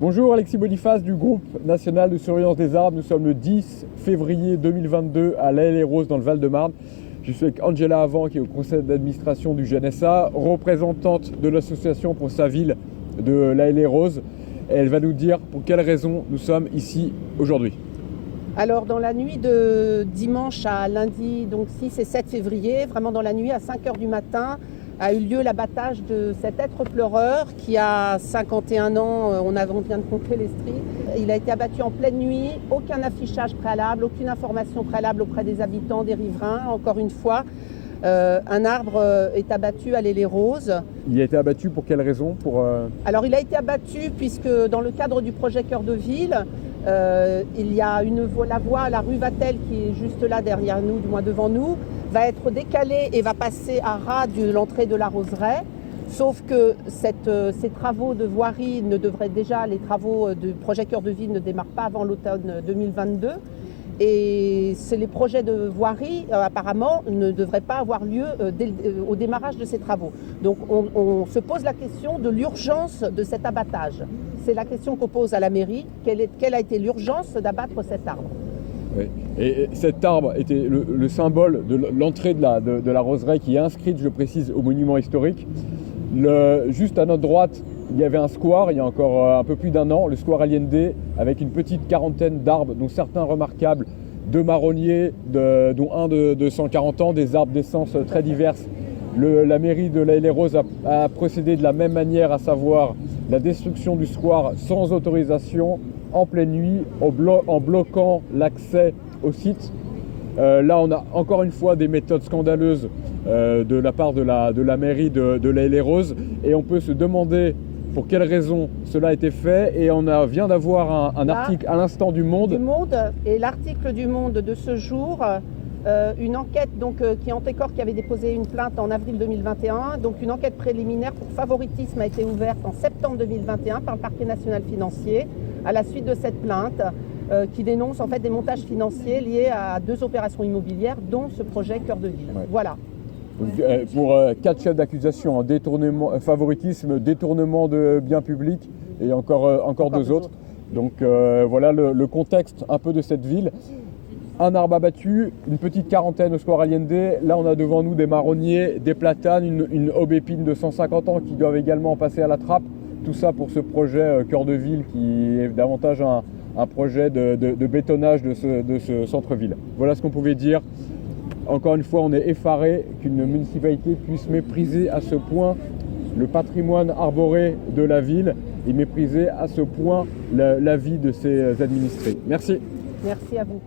Bonjour, Alexis Boniface du groupe national de surveillance des arbres. Nous sommes le 10 février 2022 à La Haye-les-Roses dans le Val-de-Marne. Je suis avec Angela Avant qui est au conseil d'administration du GNSA, représentante de l'association pour sa ville de La Haye-les-Roses. Elle va nous dire pour quelles raisons nous sommes ici aujourd'hui. Alors dans la nuit de dimanche à lundi, donc 6 et 7 février, vraiment dans la nuit à 5 h du matin, a eu lieu l'abattage de cet être pleureur qui a 51 ans, on vient de compter les stries. Il a été abattu en pleine nuit, aucun affichage préalable, aucune information préalable auprès des habitants, des riverains. Encore une fois, un arbre est abattu à l'Haye-les-Roses. Il a été abattu pour quelles raisons Alors il a été abattu puisque dans le cadre du projet Cœur de Ville, il y a la voie, la rue Vatel qui est juste là derrière nous, du moins devant nous, va être décalée et va passer à ras de l'entrée de la roseraie. Sauf que ces travaux de voirie les travaux du projet Cœur de Ville ne démarrent pas avant l'automne 2022. Et les projets de voirie, apparemment, ne devraient pas avoir lieu au démarrage de ces travaux. Donc on se pose la question de l'urgence de cet abattage. C'est la question qu'on pose à la mairie. Quelle a été l'urgence d'abattre cet arbre ? Oui. Et cet arbre était le symbole de l'entrée de la roseraie qui est inscrite, je précise, au monument historique. Juste à notre droite, il y avait un square, il y a encore un peu plus d'un an, le square Allende, avec une petite quarantaine d'arbres, dont certains remarquables, deux marronniers, dont un de 140 ans, des arbres d'essence très diverses. La mairie de La Haye-les-Roses a procédé de la même manière, à savoir la destruction du square sans autorisation, en pleine nuit, en bloquant l'accès au site. Là, on a encore une fois des méthodes scandaleuses de la part de la mairie de La Haye-les-Roses, et on peut se demander pour quelles raisons cela a été fait. Et on vient d'avoir un article à l'instant du Monde. Et l'article du Monde de ce jour, une enquête qui Antécor qui avait déposé une plainte en avril 2021, donc une enquête préliminaire pour favoritisme a été ouverte en septembre 2021 par le parquet national financier à la suite de cette plainte qui dénonce en fait des montages financiers liés à 2 opérations immobilières dont ce projet Cœur de Ville. Ouais. Voilà. Donc, pour 4 chefs d'accusation, favoritisme, détournement de biens publics et encore 2 autres. Donc voilà le contexte un peu de cette ville. Un arbre abattu, une petite quarantaine au square Allende. Là, on a devant nous des marronniers, des platanes, une aubépine de 150 ans qui doivent également passer à la trappe. Tout ça pour ce projet Cœur de Ville qui est davantage un projet de bétonnage de ce centre-ville. Voilà ce qu'on pouvait dire. Encore une fois, on est effaré qu'une municipalité puisse mépriser à ce point le patrimoine arboré de la ville et mépriser à ce point la vie de ses administrés. Merci. Merci à vous.